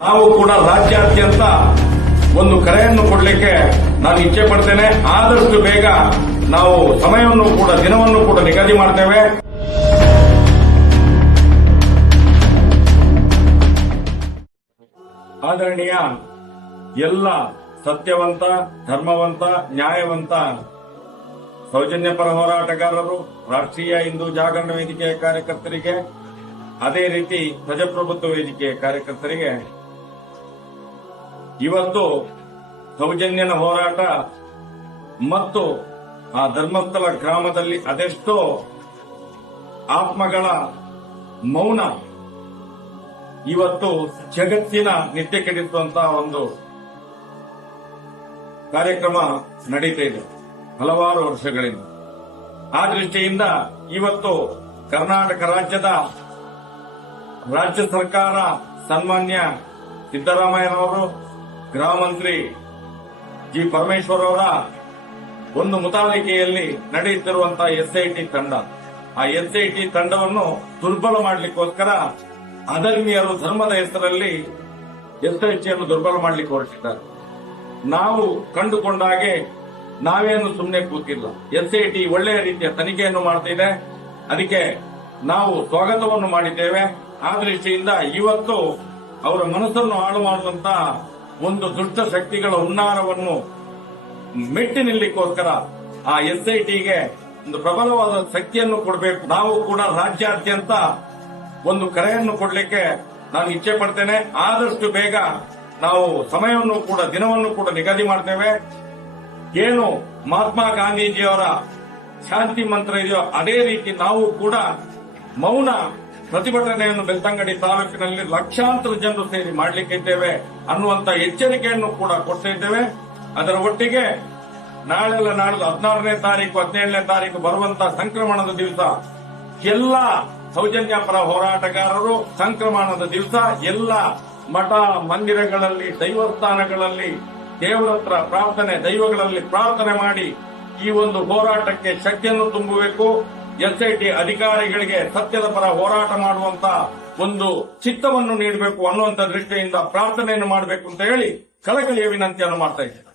ನಾವು ಕೂಡ ರಾಜ್ಯಾದ್ಯಂತ ಒಂದು ಕರೆಯನ್ನು ಕೊಡಲಿಕ್ಕೆ ನಾನು ಇಚ್ಛೆ ಪಡ್ತೇನೆ. ಆದಷ್ಟು ಬೇಗ ನಾವು ಸಮಯವನ್ನು ಕೂಡ, ದಿನವನ್ನು ಕೂಡ ನಿಗದಿ ಮಾಡ್ತೇವೆ. ಆದರಣೀಯ, ಎಲ್ಲ ಸತ್ಯವಂತ, ಧರ್ಮವಂತ, ನ್ಯಾಯವಂತ ಸೌಜನ್ಯಪರ ಹೋರಾಟಗಾರರು, ರಾಷ್ಟ್ರೀಯ ಹಿಂದೂ ಜಾಗರಣ ವೇದಿಕೆಯ ಕಾರ್ಯಕರ್ತರಿಗೆ, ಅದೇ ರೀತಿ ಪ್ರಜಾಪ್ರಭುತ್ವ ವೇದಿಕೆಯ ಕಾರ್ಯಕರ್ತರಿಗೆ ಇವತ್ತು ಸೌಜನ್ಯನ ಹೋರಾಟ ಮತ್ತು ಆ ಧರ್ಮಸ್ಥಳ ಗ್ರಾಮದಲ್ಲಿ ಅದೆಷ್ಟೋ ಆತ್ಮಗಳ ಮೌನ ಇವತ್ತು ಜಗತ್ತಿನ ನಿತ್ಯ ಕೆಡಿಸುವಂತಹ ಒಂದು ಕಾರ್ಯಕ್ರಮ ನಡೀತಾ ಇದೆ ಹಲವಾರು ವರ್ಷಗಳಿಂದ. ಆ ದೃಷ್ಟಿಯಿಂದ ಇವತ್ತು ಕರ್ನಾಟಕ ರಾಜ್ಯದ ರಾಜ್ಯ ಸರ್ಕಾರ ಸನ್ಮಾನ್ಯ ಸಿದ್ದರಾಮಯ್ಯನವರು ಗೃಹ ಮಂತ್ರಿ ಜಿ ಪರಮೇಶ್ವರ್ ಅವರ ಒಂದು ಮುತಾಲಿಕೆಯಲ್ಲಿ ನಡೆಯುತ್ತಿರುವಂತಹ ಎಸ್ಐಟಿ ತಂಡ. ಆ ಎಸ್ಐಟಿ ತಂಡವನ್ನು ದುರ್ಬಲ ಮಾಡಲಿಕ್ಕೋಸ್ಕರ ಅಧರ್ಮೀಯರು ಧರ್ಮದ ಹೆಸರಲ್ಲಿ ಎಸ್ಐಟಿಯನ್ನು ದುರ್ಬಲ ಮಾಡಲಿಕ್ಕೆ ಹೊರಟಿದ್ದಾರೆ. ನಾವು ಕಂಡುಕೊಂಡಾಗೆ ನಾವೇನು ಸುಮ್ಮನೆ ಕೂತಿಲ್ಲ. ಎಸ್ಐಟಿ ಒಳ್ಳೆಯ ರೀತಿಯ ತನಿಖೆಯನ್ನು ಮಾಡುತ್ತಿದೆ ಅದಕ್ಕೆ ನಾವು ಸ್ವಾಗತವನ್ನು ಮಾಡಿದ್ದೇವೆ. ಆ ದೃಷ್ಟಿಯಿಂದ ಇವತ್ತು ಅವರ ಮನಸ್ಸನ್ನು ಹಾಳು ಮಾಡುವಂತ ಒಂದು ದುಷ್ಟ ಶಕ್ತಿಗಳ ಹುನ್ನಾರವನ್ನು ಮೆಟ್ಟಿ ನಿಲ್ಲಿಕ್ಕೋಸ್ಕರ ಆ ಎಸ್ಐಟಿಗೆ ಒಂದು ಪ್ರಬಲವಾದ ಶಕ್ತಿಯನ್ನು ಕೊಡಬೇಕು. ನಾವು ಕೂಡ ರಾಜ್ಯಾದ್ಯಂತ ಒಂದು ಕರೆಯನ್ನು ಕೊಡಲಿಕ್ಕೆ ನಾನು ಇಚ್ಛೆ ಪಡ್ತೇನೆ. ಆದಷ್ಟು ಬೇಗ ನಾವು ಸಮಯವನ್ನು ಕೂಡ, ದಿನವನ್ನು ಕೂಡ ನಿಗದಿ ಮಾಡ್ತೇವೆ. ಏನು ಮಹಾತ್ಮ ಗಾಂಧೀಜಿಯವರ ಶಾಂತಿ ಮಂತ್ರ ಇದೆಯೋ ಅದೇ ರೀತಿ ನಾವು ಕೂಡ ಮೌನ ಪ್ರತಿಭಟನೆಯನ್ನು ಬೆಳ್ತಂಗಡಿ ತಾಲೂಕಿನಲ್ಲಿ ಲಕ್ಷಾಂತರ ಜನರು ಸೇರಿ ಮಾಡಲಿಕ್ಕಿದ್ದೇವೆ ಅನ್ನುವಂತ ಎಚ್ಚರಿಕೆಯನ್ನು ಕೂಡ ಕೊಡ್ತಾ ಇದ್ದೇವೆ. ಅದರ ಒಟ್ಟಿಗೆ ನಾಳೆಲ್ಲ ನಾಳೆ ಹದಿನಾರನೇ ತಾರೀಕು, ಹದಿನೇಳನೇ ತಾರೀಕು ಬರುವಂತಹ ಸಂಕ್ರಮಣದ ದಿವಸ. ಎಲ್ಲ ಸೌಜನ್ಯ ಪರ ಹೋರಾಟಗಾರರು ಸಂಕ್ರಮಣದ ದಿವಸ. ಎಲ್ಲ ಮಠ ಮಂದಿರಗಳಲ್ಲಿ ದೈವಸ್ಥಾನಗಳಲ್ಲಿ ದೇವರತ್ರ ಪ್ರಾರ್ಥನೆ, ದೈವಗಳಲ್ಲಿ ಪ್ರಾರ್ಥನೆ ಮಾಡಿ ಈ ಒಂದು ಹೋರಾಟಕ್ಕೆ ಶಕ್ತಿಯನ್ನು ತುಂಬಬೇಕು. ಎಸ್ಐಟಿ ಅಧಿಕಾರಿಗಳಿಗೆ ಸತ್ಯದ ಪರ ಹೋರಾಟ ಮಾಡುವಂತ ಒಂದು ಚಿತ್ತವನ್ನು ನೀಡಬೇಕು ಅನ್ನುವಂತ ದೃಷ್ಟಿಯಿಂದ ಪ್ರಾರ್ಥನೆಯನ್ನು ಮಾಡಬೇಕು ಅಂತ ಹೇಳಿ ಕಳಕಳಿಯ ವಿನಂತಿಯನ್ನು ಮಾಡ್ತಾ ಇದ್ದೇನೆ.